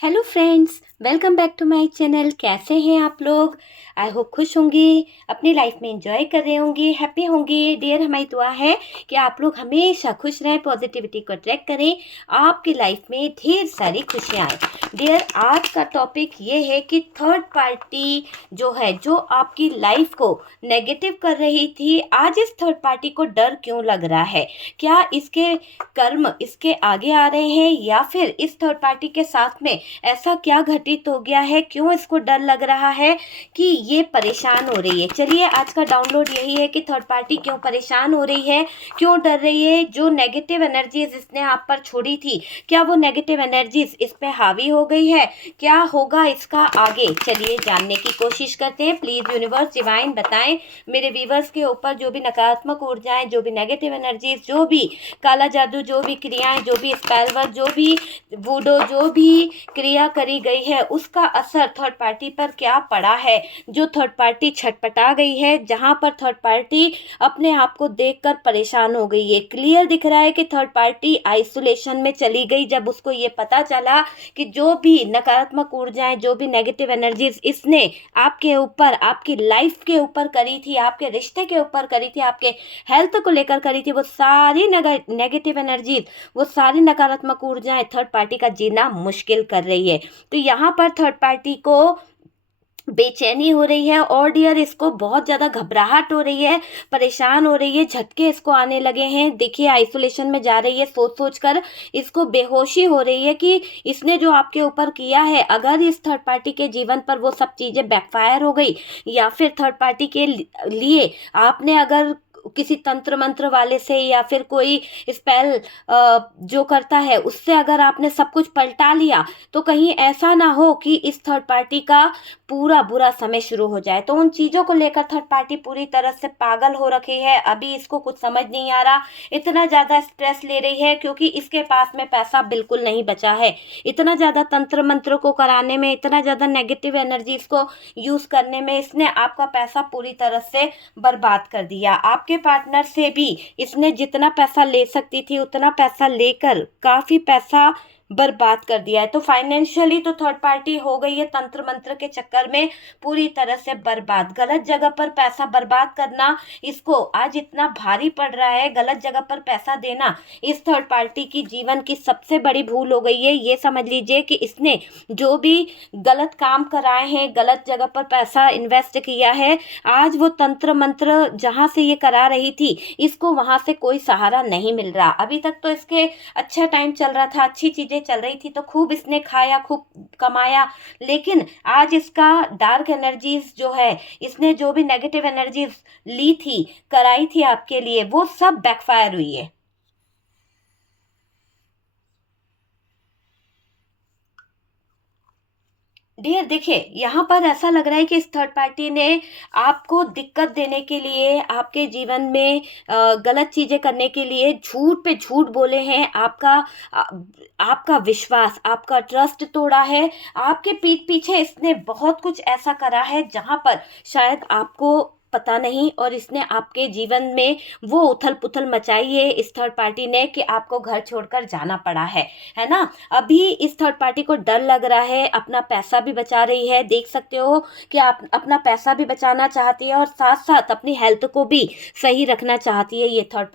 Hello friends, welcome back to my channel. कैसे हैं आप लोग? आई होप खुश होंगे, अपनी लाइफ में एंजॉय कर रहे होंगे, हैप्पी होंगे। डियर, हमारी दुआ है कि आप लोग हमेशा खुश रहें, पॉजिटिविटी को अट्रैक्ट करें, आपकी लाइफ में ढेर सारी खुशियाँ आए। डियर, आज का टॉपिक ये है कि थर्ड पार्टी जो है, जो आपकी लाइफ को नेगेटिव कर रही थी, आज इस थर्ड पार्टी को डर क्यों लग रहा है? क्या इसके कर्म इसके आगे आ रहे हैं, या फिर इस थर्ड पार्टी के साथ में ऐसा क्या घटित हो गया है, क्यों इसको डर लग रहा है कि ये परेशान हो रही है? चलिए, आज का डाउनलोड यही है कि थर्ड पार्टी क्यों परेशान हो रही है, क्यों डर रही है। जो नेगेटिव एनर्जीज इसने आप पर छोड़ी थी, क्या वो नेगेटिव एनर्जीज इस पे हावी हो गई है? क्या होगा इसका आगे? चलिए जानने की कोशिश करते हैं। प्लीज यूनिवर्स डिवाइन बताएं मेरे व्यूवर्स के ऊपर जो भी नकारात्मक ऊर्जाएं, जो भी नेगेटिव एनर्जीज, जो भी काला जादू, जो भी क्रियाएं, जो भी स्पेल वर्क, जो भी वूडो, जो भी क्रिया करी गई है, उसका असर थर्ड पार्टी पर क्या पड़ा है? जो थर्ड पार्टी छटपटा गई है, जहां पर थर्ड पार्टी अपने आप को देखकर परेशान हो गई है। क्लियर दिख रहा है कि थर्ड पार्टी आइसोलेशन में चली गई जब उसको ये पता चला कि जो भी नकारात्मक ऊर्जाएं, जो भी नेगेटिव एनर्जीज इसने आपके ऊपर, आपकी लाइफ के ऊपर करी थी, आपके रिश्ते के ऊपर करी थी, आपके हेल्थ को लेकर करी थी, वो सारी नेगेटिव एनर्जीज, वो सारी नकारात्मक ऊर्जाएं थर्ड पार्टी का जीना मुश्किल कर रही है। तो यहाँ पर थर्ड पार्टी को बेचैनी हो रही है, और डियर इसको बहुत ज़्यादा घबराहट हो रही है, परेशान हो रही है, झटके इसको आने लगे हैं। देखिए, आइसोलेशन में जा रही है, सोच सोच कर इसको बेहोशी हो रही है कि इसने जो आपके ऊपर किया है, अगर इस थर्ड पार्टी के जीवन पर वो सब चीज़ें बैकफायर हो गई, या फिर थर्ड पार्टी के लिए आपने अगर किसी तंत्र मंत्र वाले से, या फिर कोई स्पेल जो करता है उससे अगर आपने सब कुछ पलटा लिया, तो कहीं ऐसा ना हो कि इस थर्ड पार्टी का पूरा बुरा समय शुरू हो जाए। तो उन चीज़ों को लेकर थर्ड पार्टी पूरी तरह से पागल हो रखी है। अभी इसको कुछ समझ नहीं आ रहा, इतना ज़्यादा स्ट्रेस ले रही है क्योंकि इसके पास में पैसा बिल्कुल नहीं बचा है। इतना ज़्यादा तंत्र मंत्र को कराने में, इतना ज़्यादा नेगेटिव एनर्जीज को यूज़ करने में इसने आपका पैसा पूरी तरह से बर्बाद कर दिया। आपके पार्टनर से भी इसने जितना पैसा ले सकती थी उतना पैसा लेकर काफ़ी पैसा बर्बाद कर दिया है। तो फाइनेंशियली तो थर्ड पार्टी हो गई है तंत्र मंत्र के चक्कर में पूरी तरह से बर्बाद। गलत जगह पर पैसा बर्बाद करना इसको आज इतना भारी पड़ रहा है। गलत जगह पर पैसा देना इस थर्ड पार्टी की जीवन की सबसे बड़ी भूल हो गई है। ये समझ लीजिए कि इसने जो भी गलत काम कराए हैं, गलत जगह पर पैसा इन्वेस्ट किया है, आज वो तंत्र मंत्र जहाँ से ये करा रही थी, इसको वहाँ से कोई सहारा नहीं मिल रहा। अभी तक तो इसके अच्छा टाइम चल रहा था, अच्छी चीज़ें चल रही थी, तो खूब इसने खाया, खूब कमाया। लेकिन आज इसका डार्क एनर्जीज जो है, इसने जो भी नेगेटिव एनर्जीज ली थी, कराई थी आपके लिए, वो सब बैकफायर हुई है। डियर, देखिए, यहाँ पर ऐसा लग रहा है कि इस थर्ड पार्टी ने आपको दिक्कत देने के लिए, आपके जीवन में गलत चीज़ें करने के लिए झूठ पे झूठ बोले हैं। आ- आपका विश्वास, आपका ट्रस्ट तोड़ा है। आपके पीठ पीछे इसने बहुत कुछ ऐसा करा है जहाँ पर शायद आपको पता नहीं, और इसने आपके जीवन में वो उथल पुथल मचाई है इस थर्ड पार्टी ने कि आपको घर छोड़कर जाना पड़ा है ना? अभी इस थर्ड पार्टी को डर लग रहा है, अपना पैसा भी बचा रही है। देख सकते हो कि आप अपना पैसा भी बचाना चाहती है, और साथ साथ अपनी हेल्थ को भी सही रखना चाहती है। ये थर्ड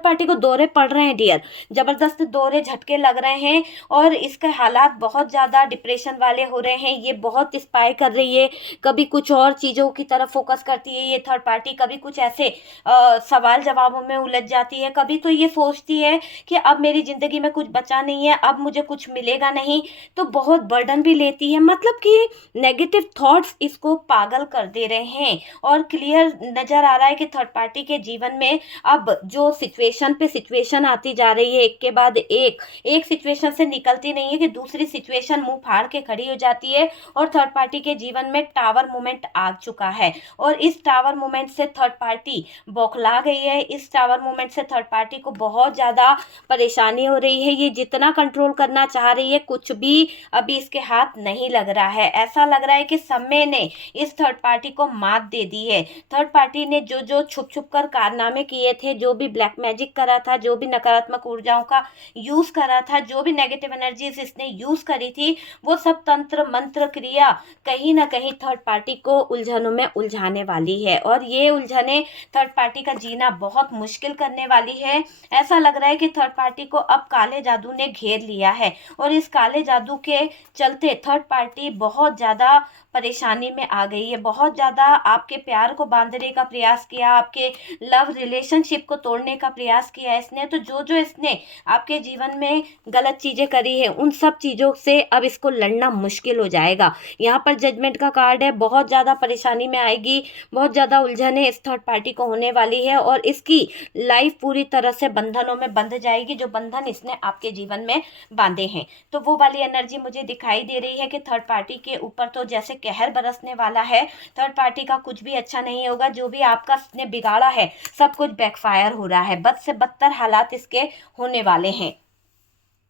पार्टी को दौरे पड़ रहे हैं डियर, जबरदस्त दौरे, झटके लग रहे हैं, और इसके हालात बहुत ज़्यादा डिप्रेशन वाले हो रहे हैं। ये बहुत स्पाई कर रही है, कभी कुछ और चीज़ों की तरफ फोकस करती है ये थर्ड पार्टी, कभी कुछ ऐसे सवाल जवाबों में उलझ जाती है, कभी तो ये सोचती है कि अब मेरी ज़िंदगी में कुछ बचा नहीं है, अब मुझे कुछ मिलेगा नहीं, तो बहुत बर्डन भी लेती है। मतलब कि नेगेटिव थॉट्स इसको पागल कर दे रहे हैं। और क्लियर नज़र आ रहा है कि थर्ड पार्टी के जीवन में अब जो सिचुएशन पे सिचुएशन आती जा रही है, एक के बाद एक सिचुएशन से निकलती नहीं है कि दूसरी सिचुएशन मुंह फाड़ के खड़ी हो जाती है। और थर्ड पार्टी के जीवन में टावर मोमेंट आ चुका है, और इस टावर टावर मूवमेंट से थर्ड पार्टी बौखला गई है। इस टावर मूवमेंट से थर्ड पार्टी को बहुत ज़्यादा परेशानी हो रही है। ये जितना कंट्रोल करना चाह रही है, कुछ भी अभी इसके हाथ नहीं लग रहा है। ऐसा लग रहा है कि समय ने इस थर्ड पार्टी को मात दे दी है। थर्ड पार्टी ने जो जो छुप छुप कर कारनामे किए थे, जो भी ब्लैक मैजिक करा था, जो भी नकारात्मक ऊर्जाओं का यूज़ करा था, जो भी नेगेटिव एनर्जीज इसने यूज़ करी थी, वो सब तंत्र मंत्र क्रिया कहीं ना कहीं थर्ड पार्टी को उलझनों में उलझाने वाली है। और ये उलझने थर्ड पार्टी का जीना बहुत मुश्किल करने वाली है। ऐसा लग रहा है कि थर्ड पार्टी को अब काले जादू ने घेर लिया है और इस काले जादू के चलते थर्ड पार्टी बहुत ज़्यादा परेशानी में आ गई है। बहुत ज़्यादा आपके प्यार को बांधने का प्रयास किया, आपके लव रिलेशनशिप को तोड़ने का प्रयास किया इसने। तो जो जो इसने आपके जीवन में गलत चीज़ें करी है, उन सब चीज़ों से अब इसको लड़ना मुश्किल हो जाएगा। यहाँ पर जजमेंट का कार्ड है। बहुत ज़्यादा परेशानी में आएगी, बहुत ज़्यादा उलझने इस थर्ड पार्टी को होने वाली है और इसकी लाइफ पूरी तरह से बंधनों में बंध जाएगी, जो बंधन इसने आपके जीवन में बांधे हैं। तो वो वाली एनर्जी मुझे दिखाई दे रही है कि थर्ड पार्टी के ऊपर तो जैसे कहर बरसने वाला है। थर्ड पार्टी का कुछ भी अच्छा नहीं होगा। जो भी आपका इसने बिगाड़ा है, सब कुछ बैकफायर हो रहा है। बद से बदतर हालात इसके होने वाले हैं।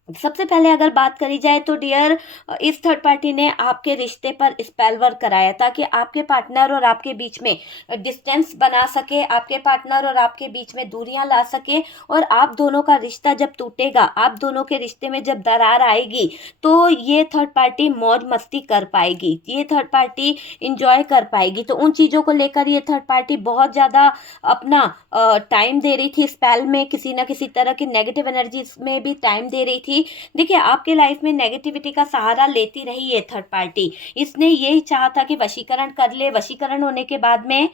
सबसे पहले अगर बात करी जाए तो डियर, इस थर्ड पार्टी ने आपके रिश्ते पर स्पेल वर्क कराया ताकि आपके पार्टनर और आपके बीच में डिस्टेंस बना सके, आपके पार्टनर और आपके बीच में दूरियां ला सके। और आप दोनों का रिश्ता जब टूटेगा, आप दोनों के रिश्ते में जब दरार आएगी, तो ये थर्ड पार्टी मौज मस्ती कर पाएगी, ये थर्ड पार्टी इंजॉय कर पाएगी। तो उन चीज़ों को लेकर ये थर्ड पार्टी बहुत ज़्यादा अपना टाइम दे रही थी स्पेल में, किसी ना किसी तरह की नेगेटिव एनर्जी में भी टाइम दे रही थी। देखिए, आपके लाइफ में नेगेटिविटी का सहारा लेती रही है थर्ड पार्टी। इसने यही चाहा था कि वशीकरण कर ले, वशीकरण होने के बाद में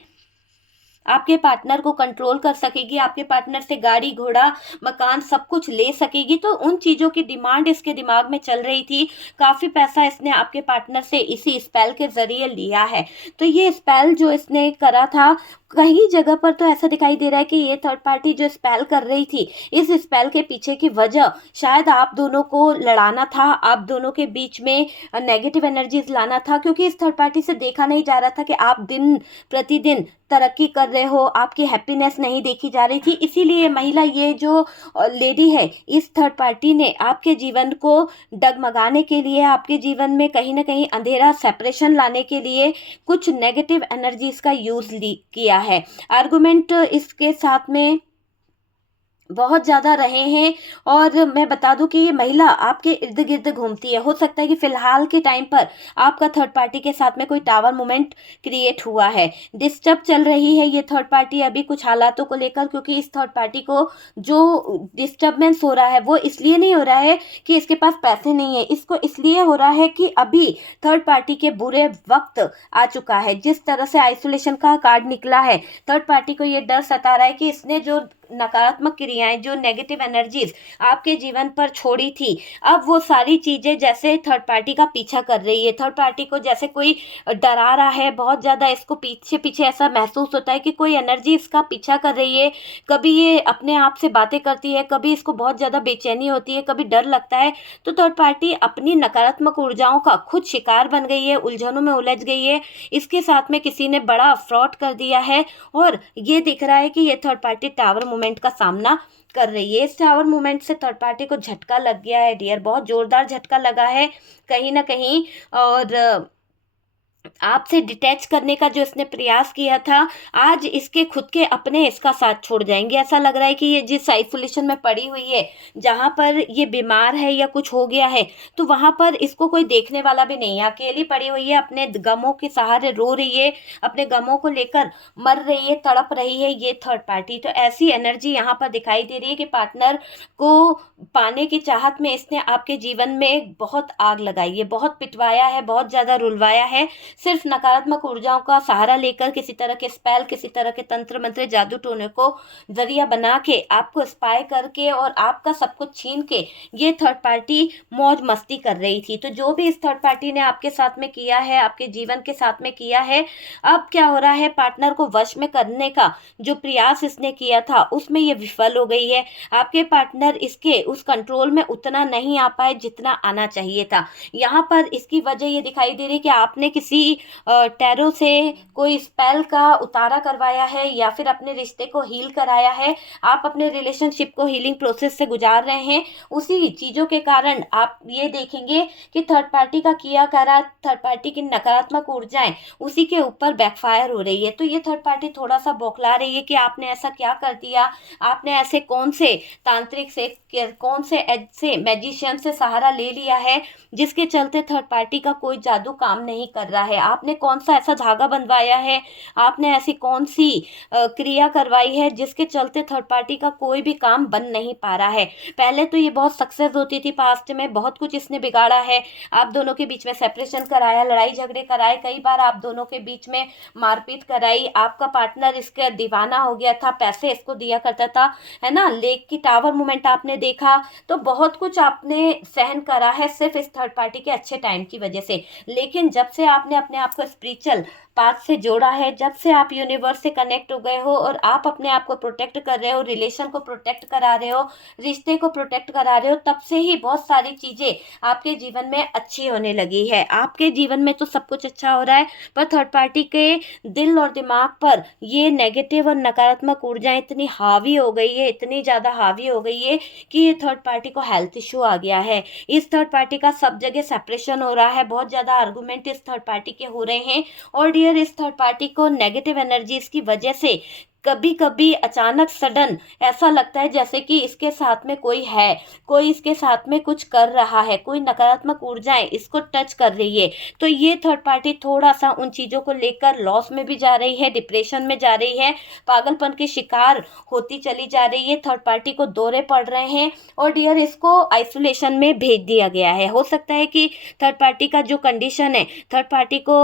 आपके पार्टनर को कंट्रोल कर सकेगी, आपके पार्टनर से गाड़ी घोड़ा मकान सब कुछ ले सकेगी। तो उन चीज़ों की डिमांड इसके दिमाग में चल रही थी। काफ़ी पैसा इसने आपके पार्टनर से इसी स्पेल के ज़रिए लिया है। तो ये स्पेल जो इसने करा था, कई जगह पर तो ऐसा दिखाई दे रहा है कि ये थर्ड पार्टी जो स्पेल कर रही थी, इस स्पेल के पीछे की वजह शायद आप दोनों को लड़ाना था, आप दोनों के बीच में नेगेटिव एनर्जीज लाना था। क्योंकि इस थर्ड पार्टी से देखा नहीं जा रहा था कि आप दिन प्रतिदिन तरक्की कर रहे हो, आपकी हैप्पीनेस नहीं देखी जा रही थी। इसीलिए महिला, ये जो लेडी है, इस थर्ड पार्टी ने आपके जीवन को डगमगाने के लिए, आपके जीवन में कहीं ना कहीं अंधेरा सेपरेशन लाने के लिए कुछ नेगेटिव एनर्जीज का यूज़ किया है। आर्गुमेंट इसके साथ में बहुत ज़्यादा रहे हैं। और मैं बता दूं कि ये महिला आपके इर्द गिर्द घूमती है। हो सकता है कि फ़िलहाल के टाइम पर आपका थर्ड पार्टी के साथ में कोई टावर मोमेंट क्रिएट हुआ है। डिस्टर्ब चल रही है ये थर्ड पार्टी अभी कुछ हालातों को लेकर, क्योंकि इस थर्ड पार्टी को जो डिस्टर्बेंस हो रहा है वो इसलिए नहीं हो रहा है कि इसके पास पैसे नहीं है, इसको इसलिए हो रहा है कि अभी थर्ड पार्टी के बुरे वक्त आ चुका है। जिस तरह से आइसोलेशन का कार्ड निकला है, थर्ड पार्टी को ये डर सता रहा है कि इसने जो नकारात्मक क्रियाएं, जो नेगेटिव एनर्जीज आपके जीवन पर छोड़ी थी, अब वो सारी चीज़ें जैसे थर्ड पार्टी का पीछा कर रही है। थर्ड पार्टी को जैसे कोई डरा रहा है बहुत ज़्यादा, इसको पीछे पीछे ऐसा महसूस होता है कि कोई एनर्जी इसका पीछा कर रही है। कभी ये अपने आप से बातें करती है, कभी इसको बहुत ज़्यादा बेचैनी होती है, कभी डर लगता है। तो थर्ड पार्टी अपनी नकारात्मक ऊर्जाओं का खुद शिकार बन गई है, उलझनों में उलझ गई है। इसके साथ में किसी ने बड़ा फ्रॉड कर दिया है और ये दिख रहा है कि ये थर्ड पार्टी टावर मूवमेंट का सामना कर रही है। इस टावर मूवमेंट से थर्ड पार्टी को झटका लग गया है डियर, बहुत जोरदार झटका लगा है कहीं ना कहीं। और आपसे डिटैच करने का जो इसने प्रयास किया था, आज इसके खुद के अपने इसका साथ छोड़ जाएंगे। ऐसा लग रहा है कि ये जिस आइसोलेशन में पड़ी हुई है, जहाँ पर ये बीमार है या कुछ हो गया है, तो वहाँ पर इसको कोई देखने वाला भी नहीं है। अकेली पड़ी हुई है, अपने गमों के सहारे रो रही है, अपने गमों को लेकर मर रही है, तड़प रही है ये थर्ड पार्टी। तो ऐसी एनर्जी यहाँ पर दिखाई दे रही है कि पार्टनर को पाने की चाहत में इसने आपके जीवन में बहुत आग लगाई है, बहुत पिटवाया है, बहुत ज़्यादा रुलवाया है। सिर्फ नकारात्मक ऊर्जाओं का सहारा लेकर, किसी तरह के स्पेल, किसी तरह के तंत्र मंत्र जादू टोने को जरिया बना के, आपको स्पाई करके और आपका सब कुछ छीन के ये थर्ड पार्टी मौज मस्ती कर रही थी। तो जो भी इस थर्ड पार्टी ने आपके साथ में किया है, आपके जीवन के साथ में किया है, अब क्या हो रहा है, पार्टनर को वश में करने का जो प्रयास इसने किया था उसमें ये विफल हो गई है। आपके पार्टनर इसके उस कंट्रोल में उतना नहीं आ पाए जितना आना चाहिए था। यहाँ पर इसकी वजह ये दिखाई दे रही है कि आपने किसी टैरो से कोई स्पेल का उतारा करवाया है या फिर अपने रिश्ते को हील कराया है, आप अपने रिलेशनशिप को हीलिंग प्रोसेस से गुजार रहे हैं, उसी चीज़ों के कारण आप ये देखेंगे कि थर्ड पार्टी का किया करा, थर्ड पार्टी की नकारात्मक ऊर्जाएं उसी के ऊपर बैकफायर हो रही है। तो ये थर्ड पार्टी थोड़ा सा बौखला रही है कि आपने ऐसा क्या कर दिया, आपने ऐसे कौन से तांत्रिक से, कौन से ऐसे मैजिशियन से सहारा ले लिया है जिसके चलते थर्ड पार्टी का कोई जादू काम नहीं कर रहा है, आपने कौन सा ऐसा धागा बंधवाया है, आपने ऐसी कौन सी क्रिया करवाई है जिसके चलते थर्ड पार्टी का कोई भी काम बन नहीं पा रहा है। पहले तो ये बहुत सक्सेस होती थी पास्ट में, बहुत कुछ इसने बिगाड़ा है, आप दोनों के बीच में सेपरेशन कराया, लड़ाई झगड़े कराए, कई बार आप दोनों के बीच में मारपीट कराई, आपका पार्टनर इसका दीवाना हो गया था, पैसे इसको दिया करता था, है ना, लेक की टावर मूवमेंट आपने देखा, तो बहुत कुछ आपने सहन करा है सिर्फ इस थर्ड पार्टी के अच्छे टाइम की वजह से। लेकिन जब से आपने अपने आप को स्पिरिचुअल पाथ से जोड़ा है, जब से आप यूनिवर्स से कनेक्ट हो गए हो और आप अपने आप को प्रोटेक्ट कर रहे हो, रिलेशन को प्रोटेक्ट करा रहे हो, रिश्ते को प्रोटेक्ट करा रहे हो, तब से ही बहुत सारी चीज़ें आपके जीवन में अच्छी होने लगी है। आपके जीवन में तो सब कुछ अच्छा हो रहा है, पर थर्ड पार्टी के दिल और दिमाग पर ये नेगेटिव और नकारात्मक ऊर्जाएं इतनी हावी हो गई है, इतनी ज़्यादा हावी हो गई है कि ये थर्ड पार्टी को हेल्थ इशू आ गया है। इस थर्ड पार्टी का सब जगह सेपरेशन हो रहा है, बहुत ज़्यादा आर्गूमेंट इस थर्ड पार्टी के हो रहे हैं, और डियर इस थर्ड पार्टी को नेगेटिव एनर्जीज की वजह से कभी कभी अचानक सडन ऐसा लगता है जैसे कि इसके साथ में कोई है, कोई इसके साथ में कुछ कर रहा है, कोई नकारात्मक ऊर्जाएं इसको टच कर रही है। तो ये थर्ड पार्टी थोड़ा सा उन चीज़ों को लेकर लॉस में भी जा रही है, डिप्रेशन में जा रही है, पागलपन के शिकार होती चली जा रही है, थर्ड पार्टी को दौरे पड़ रहे हैं, और डियर इसको आइसोलेशन में भेज दिया गया है। हो सकता है कि थर्ड पार्टी का जो कंडीशन है, थर्ड पार्टी को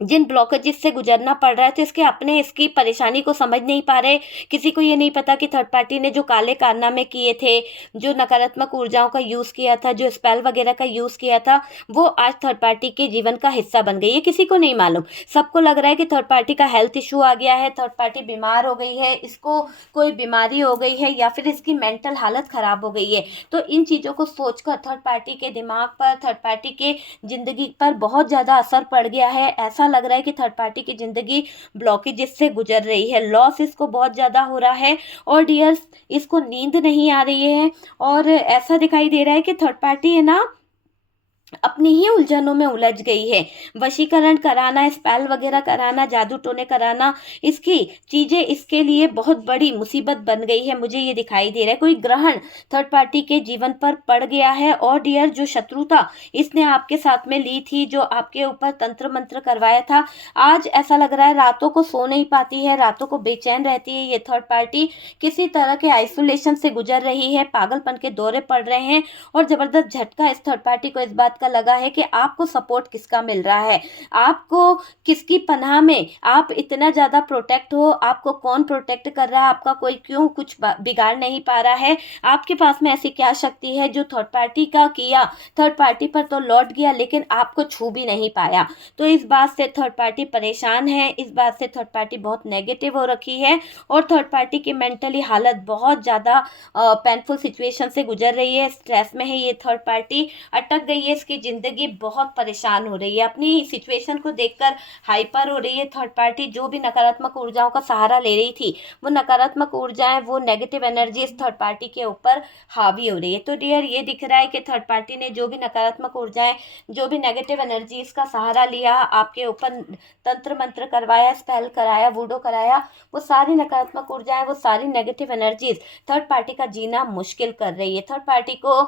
जिन ब्लॉकेजेस से गुजरना पड़ रहा है, तो इसके अपने इसकी परेशानी को समझ नहीं पा रहे। किसी को ये नहीं पता कि थर्ड पार्टी ने जो काले कारनामे किए थे, जो नकारात्मक ऊर्जाओं का यूज़ किया था, जो स्पेल वगैरह का यूज़ किया था, वो आज थर्ड पार्टी के जीवन का हिस्सा बन गई है। किसी को नहीं मालूम, सबको लग रहा है कि थर्ड पार्टी का हेल्थ इशू आ गया है, थर्ड पार्टी बीमार हो गई है, इसको कोई बीमारी हो गई है, या फिर इसकी मेंटल हालत ख़राब हो गई है। तो इन चीज़ों को सोचकर थर्ड पार्टी के दिमाग पर, थर्ड पार्टी के ज़िंदगी पर बहुत ज़्यादा असर पड़ गया है। ऐसा लग रहा है कि थर्ड पार्टी की जिंदगी ब्लॉकेजेस से गुजर रही है, लॉस इसको बहुत ज़्यादा हो रहा है, और डियर्स इसको नींद नहीं आ रही है, और ऐसा दिखाई दे रहा है कि थर्ड पार्टी है ना अपनी ही उलझनों में उलझ गई है। वशीकरण कराना, स्पेल वगैरह कराना, जादू टोने कराना, इसकी चीज़ें इसके लिए बहुत बड़ी मुसीबत बन गई है, मुझे ये दिखाई दे रहा है। कोई ग्रहण थर्ड पार्टी के जीवन पर पड़ गया है, और डियर जो शत्रुता इसने आपके साथ में ली थी, जो आपके ऊपर तंत्र मंत्र करवाया था, आज ऐसा लग रहा है रातों को सो नहीं पाती है, रातों को बेचैन रहती है। ये थर्ड पार्टी किसी तरह के आइसोलेशन से गुजर रही है, पागलपन के दौरे पड़ रहे हैं, और ज़बरदस्त झटका इस थर्ड पार्टी को इस बात का लगा है कि आपको सपोर्ट किसका मिल रहा है, आपको किसकी पनाह में आप इतना ज़्यादा प्रोटेक्ट हो, आपको कौन प्रोटेक्ट कर रहा है, आपका कोई क्यों कुछ बिगाड़ नहीं पा रहा है, आपके पास में ऐसी क्या शक्ति है जो थर्ड पार्टी का किया थर्ड पार्टी पर तो लौट गया, लेकिन आपको छू भी नहीं पाया। तो इस बात से थर्ड पार्टी परेशान है, इस बात से थर्ड पार्टी बहुत नेगेटिव हो रखी है, और थर्ड पार्टी की मेंटली हालत बहुत ज़्यादा पेनफुल सिचुएशन से गुजर रही है, स्ट्रेस में है। ये थर्ड पार्टी अटक गई है, इसकी ज़िंदगी बहुत परेशान हो रही है, अपनी सिचुएशन को देखकर हाइपर हो रही है। थर्ड पार्टी जो भी नकारात्मक ऊर्जाओं का सहारा ले रही थी, वो नकारात्मक ऊर्जाएं, वो नेगेटिव एनर्जी इस थर्ड पार्टी के ऊपर हावी हो रही है। तो डियर ये दिख रहा है कि थर्ड पार्टी ने जो भी नकारात्मक ऊर्जाएं, जो भी नेगेटिव एनर्जीज का सहारा लिया, आपके ऊपर तंत्र मंत्र करवाया, स्पेल कराया, वूडो कराया, वो सारी नकारात्मक ऊर्जाएं, वो सारी नेगेटिव एनर्जीज थर्ड पार्टी का जीना मुश्किल कर रही है। थर्ड पार्टी को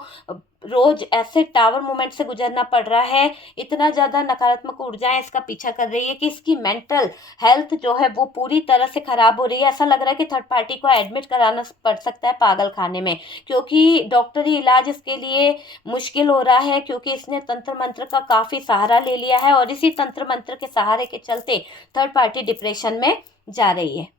रोज ऐसे टावर मूवमेंट से गुजरना पड़ रहा है, इतना ज़्यादा नकारात्मक ऊर्जाएं इसका पीछा कर रही है कि इसकी मेंटल हेल्थ जो है वो पूरी तरह से ख़राब हो रही है। ऐसा लग रहा है कि थर्ड पार्टी को एडमिट कराना पड़ सकता है पागल खाने में, क्योंकि डॉक्टरी इलाज इसके लिए मुश्किल हो रहा है, क्योंकि इसने तंत्र मंत्र का काफ़ी सहारा ले लिया है, और इसी तंत्र मंत्र के सहारे के चलते थर्ड पार्टी डिप्रेशन में जा रही है।